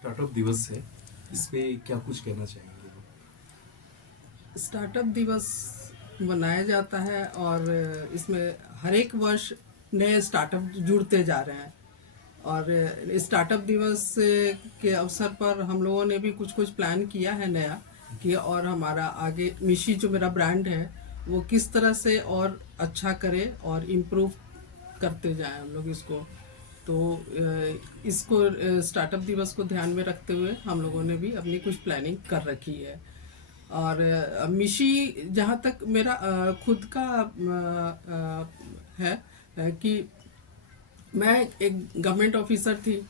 Startup दिवस है, इस पे क्या कुछ कहना चाहेंगे? स्टार्टअप दिवस मनाया जाता है और इसमें हर एक वर्ष नए स्टार्टअप जुड़ते जा रहे हैं। और स्टार्टअप दिवस के अवसर पर हम लोगों ने भी कुछ कुछ प्लान किया है नया, कि और हमारा आगे मिशी जो मेरा ब्रांड है वो किस तरह से और अच्छा करे और इम्प्रूव करते जाएं हम लोग इसको। तो इसको स्टार्टअप दिवस को ध्यान में रखते हुए हम लोगों ने भी अपनी कुछ प्लानिंग कर रखी है। और मिशी जहाँ तक मेरा खुद का है कि मैं एक गवर्नमेंट ऑफिसर थी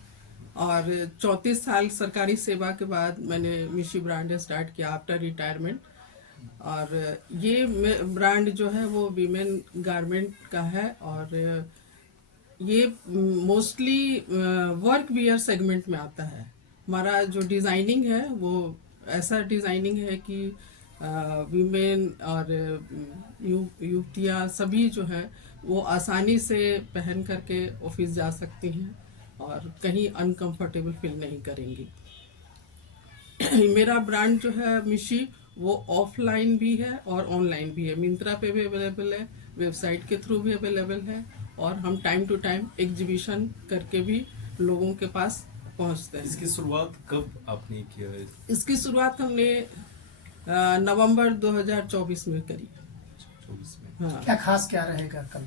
और 34 साल सरकारी सेवा के बाद मैंने मिशी ब्रांड स्टार्ट किया आफ्टर रिटायरमेंट। और ये ब्रांड जो है वो वीमेन गारमेंट का है और ये मोस्टली वर्क वियर सेगमेंट में आता है। हमारा जो डिज़ाइनिंग है वो ऐसा डिज़ाइनिंग है कि वीमेन और युवतियाँ सभी जो है वो आसानी से पहन करके ऑफिस जा सकती हैं और कहीं अनकंफर्टेबल फील नहीं करेंगी। मेरा ब्रांड जो है मिशी वो ऑफलाइन भी है और ऑनलाइन भी है। मिंत्रा पे भी अवेलेबल है, वेबसाइट के थ्रू भी अवेलेबल है और हम टाइम टू टाइम एग्जीबिशन करके भी लोगों के पास पहुंचते हैं। इसकी शुरुआत कब आपने किया है? इसकी शुरुआत हमने नवंबर 2024 में करी। 24 में। हाँ, क्या खास क्या रहेगा कल?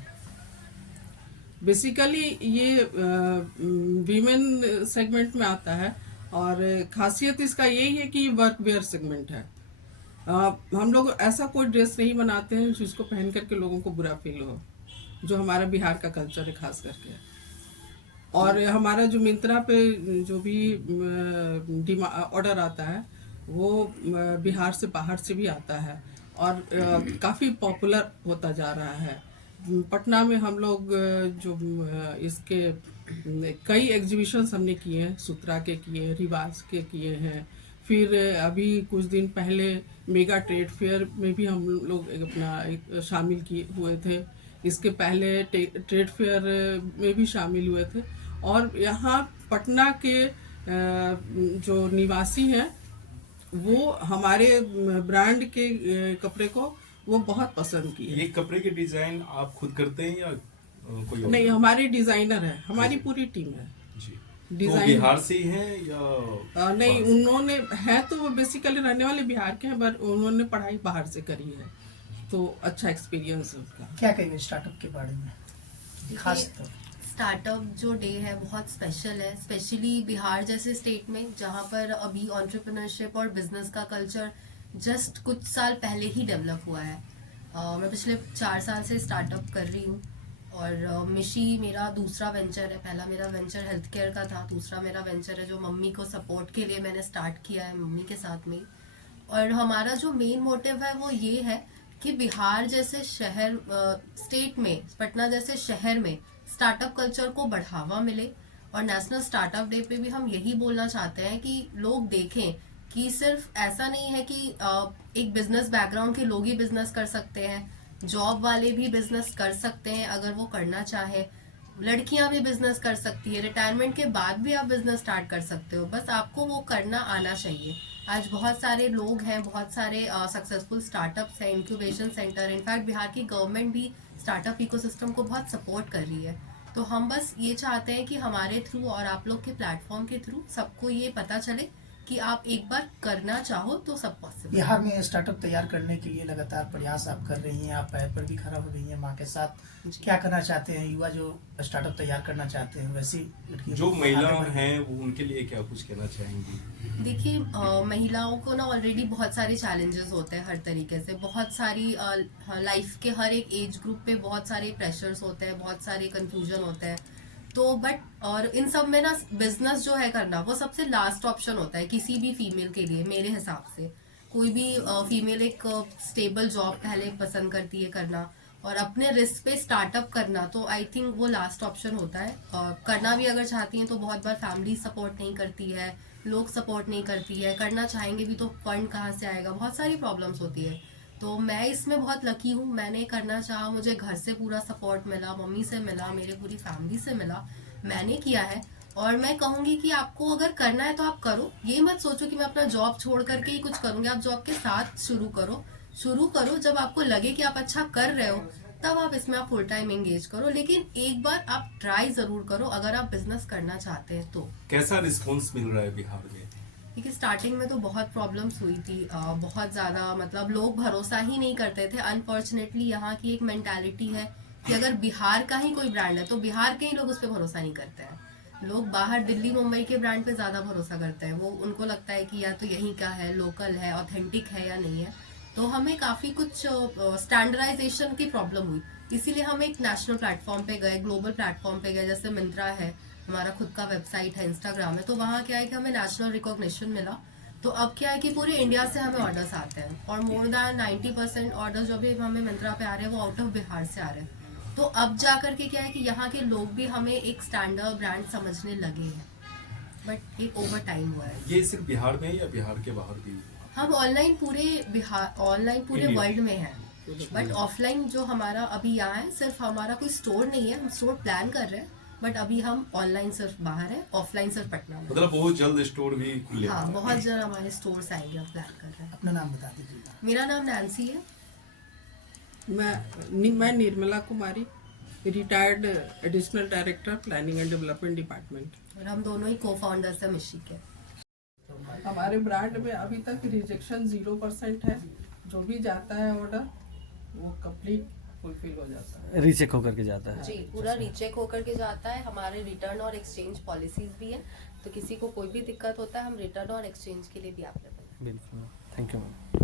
बेसिकली ये वीमेन सेगमेंट में आता है और खासियत इसका यही है कि वर्क वेयर सेगमेंट है। हम लोग ऐसा कोई ड्रेस नहीं बनाते हैं जिसको पहन करके लोगों को बुरा फील हो, जो हमारा बिहार का कल्चर है खास करके। और हमारा जो मिंत्रा पे जो भी ऑर्डर आता है वो बिहार से बाहर से भी आता है और काफ़ी पॉपुलर होता जा रहा है। पटना में हम लोग जो इसके कई एग्जीबिशंस हमने किए हैं, सूत्रा के किए हैं, रिवाज के किए हैं। फिर अभी कुछ दिन पहले मेगा ट्रेड फेयर में भी हम लोग अपना शामिल किए हुए थे। इसके पहले ट्रेड फेयर में भी शामिल हुए थे। और यहाँ पटना के जो निवासी हैं वो हमारे ब्रांड के कपड़े को वो बहुत पसंद किए। ये कपड़े के डिजाइन आप खुद करते हैं या कोई और? नहीं, हमारी डिजाइनर है, हमारी पूरी टीम है। जी। डिजाइन वो बिहार से ही हैं या नहीं, उन्होंने है तो वो बेसिकली रहने वाले बिहार के हैं, पर उन्होंने पढ़ाई बाहर से करी है, तो अच्छा एक्सपीरियंस है उनका। क्या कहेंगे स्टार्टअप के बारे में खास तौर? स्टार्टअप जो डे है बहुत स्पेशल है, स्पेशली बिहार जैसे स्टेट में जहाँ पर अभी एंटरप्रेन्योरशिप और बिजनेस का कल्चर जस्ट कुछ साल पहले ही डेवलप हुआ है। मैं पिछले 4 साल से स्टार्टअप कर रही हूँ और मिशी मेरा दूसरा वेंचर है। पहला मेरा वेंचर हेल्थ केयर का था, दूसरा मेरा वेंचर है जो मम्मी को सपोर्ट के लिए मैंने स्टार्ट किया है मम्मी के साथ में। और हमारा जो मेन मोटिव है वो ये है कि बिहार जैसे शहर स्टेट में, पटना जैसे शहर में स्टार्टअप कल्चर को बढ़ावा मिले। और नेशनल स्टार्टअप डे पे भी हम यही बोलना चाहते हैं कि लोग देखें कि सिर्फ ऐसा नहीं है कि एक बिजनेस बैकग्राउंड के लोग ही बिजनेस कर सकते हैं, जॉब वाले भी बिजनेस कर सकते हैं अगर वो करना चाहे, लड़कियां भी बिजनेस कर सकती है, रिटायरमेंट के बाद भी आप बिजनेस स्टार्ट कर सकते हो, बस आपको वो करना आना चाहिए। आज बहुत सारे लोग हैं, बहुत सारे सक्सेसफुल स्टार्टअप्स हैं, इंक्यूबेशन सेंटर, इनफैक्ट बिहार की गवर्नमेंट भी स्टार्टअप इकोसिस्टम को बहुत सपोर्ट कर रही है। तो हम बस ये चाहते हैं कि हमारे थ्रू और आप लोग के प्लेटफॉर्म के थ्रू सबको ये पता चले कि आप एक बार करना चाहो तो सब पॉसिबल। बिहार में स्टार्टअप तैयार करने के लिए लगातार प्रयास आप कर रही हैं, आप पैर पर भी खड़ा हो रही हैं माँ के साथ। क्या करना चाहते हैं युवा जो स्टार्टअप तैयार करना चाहते हैं, वैसी जो महिलाएं हैं वो उनके लिए क्या कुछ कहना चाहेंगी? देखिए, महिलाओं को ना ऑलरेडी बहुत सारे चैलेंजेस होते हैं हर तरीके से, बहुत सारी लाइफ के हर एक एज ग्रुप पे बहुत सारे प्रेशर्स होते हैं, बहुत सारे कंफ्यूजन होते हैं। तो बट और इन सब में ना बिजनेस जो है करना वो सबसे लास्ट ऑप्शन होता है किसी भी फीमेल के लिए। मेरे हिसाब से कोई भी फीमेल एक स्टेबल जॉब पहले पसंद करती है करना और अपने रिस्क पे स्टार्टअप करना, तो आई थिंक वो लास्ट ऑप्शन होता है। करना भी अगर चाहती हैं तो बहुत बार फैमिली सपोर्ट नहीं करती है, लोग सपोर्ट नहीं करती है, करना चाहेंगे भी तो फंड कहाँ से आएगा, बहुत सारी प्रॉब्लम्स होती है। तो मैं इसमें बहुत लकी हूँ, मैंने करना चाहा, मुझे घर से पूरा सपोर्ट मिला, मम्मी से मिला, मेरे पूरी फैमिली से मिला, मैंने किया है और मैं कहूंगी कि आपको अगर करना है तो आप करो, ये मत सोचो कि मैं अपना जॉब छोड़ करके ही कुछ करूंगी। आप जॉब के साथ शुरू करो, जब आपको लगे कि आप अच्छा कर रहे हो तब आप इसमें आप फुल टाइम एंगेज करो, लेकिन एक बार आप ट्राई जरूर करो अगर आप बिजनेस करना चाहते हैं तो। कैसा रिस्पॉन्स मिल रहा है बिहार में? क्योंकि स्टार्टिंग में तो बहुत प्रॉब्लम्स हुई थी, बहुत ज़्यादा, मतलब लोग भरोसा ही नहीं करते थे। अनफॉर्चुनेटली यहाँ की एक मेंटालिटी है कि अगर बिहार का ही कोई ब्रांड है तो बिहार के ही लोग उस पर भरोसा नहीं करते हैं। लोग बाहर दिल्ली मुंबई के ब्रांड पे ज़्यादा भरोसा करते हैं, वो उनको लगता है कि या तो यहीं का है, लोकल है, ऑथेंटिक है या नहीं है। तो हमें काफ़ी कुछ स्टैंडर्डाइजेशन की प्रॉब्लम हुई, इसीलिए हम एक नेशनल प्लेटफॉर्म पे गए, ग्लोबल प्लेटफॉर्म पे गए, जैसे मिंत्रा है, हमारा खुद का वेबसाइट है, इंस्टाग्राम है। तो वहाँ क्या है कि हमें नेशनल रिकॉग्निशन मिला। तो अब क्या है कि पूरे इंडिया से हमें ऑर्डर्स आते हैं और मोर देन 90% ऑर्डर्स जो भी हमें मिंत्रा पे आ रहे हैं वो आउट ऑफ बिहार से आ रहे हैं। तो अब जा करके क्या है कि यहाँ के लोग भी हमें एक स्टैंडर्ड ब्रांड समझने लगे हैं, बट एक ओवर टाइम हुआ है। ये सिर्फ बिहार में या बिहार के बाहर भी? हम ऑनलाइन पूरे इंडिया। वर्ल्ड में हैं, बट ऑफलाइन जो हमारा अभी यहाँ है, सिर्फ हमारा कोई स्टोर नहीं है, हम स्टोर प्लान कर रहे हैं, बट अभी हम ऑनलाइन सिर्फ बाहर है, ऑफलाइन सिर्फ पटना में। मतलब बहुत जल्द स्टोर भी खुले? हाँ, बहुत जल्द हमारे स्टोर्स आएंगे, हम प्लान कर रहे हैं। अपना नाम बता दीजिए। मेरा नाम नैन्सी है। मैं Nirmala Kumari, retired additional director planning and development department. और हम दोनों ही को फाउंडर्स हैं मिशी के। हमारे ब्रांड में अभी तक रिजेक्शन 0% है। जो भी जाता है ऑर्डर वो कंप्लीट फुलफिल हो जाता है, रीचेक होकर के जाता है। जी, पूरा रीचेक होकर के जाता है। हमारे रिटर्न और एक्सचेंज पॉलिसीज भी है, तो किसी को कोई भी दिक्कत होता है हम रिटर्न और एक्सचेंज के लिए भी अवेलेबल है। बिल्कुल, थैंक यू मैम।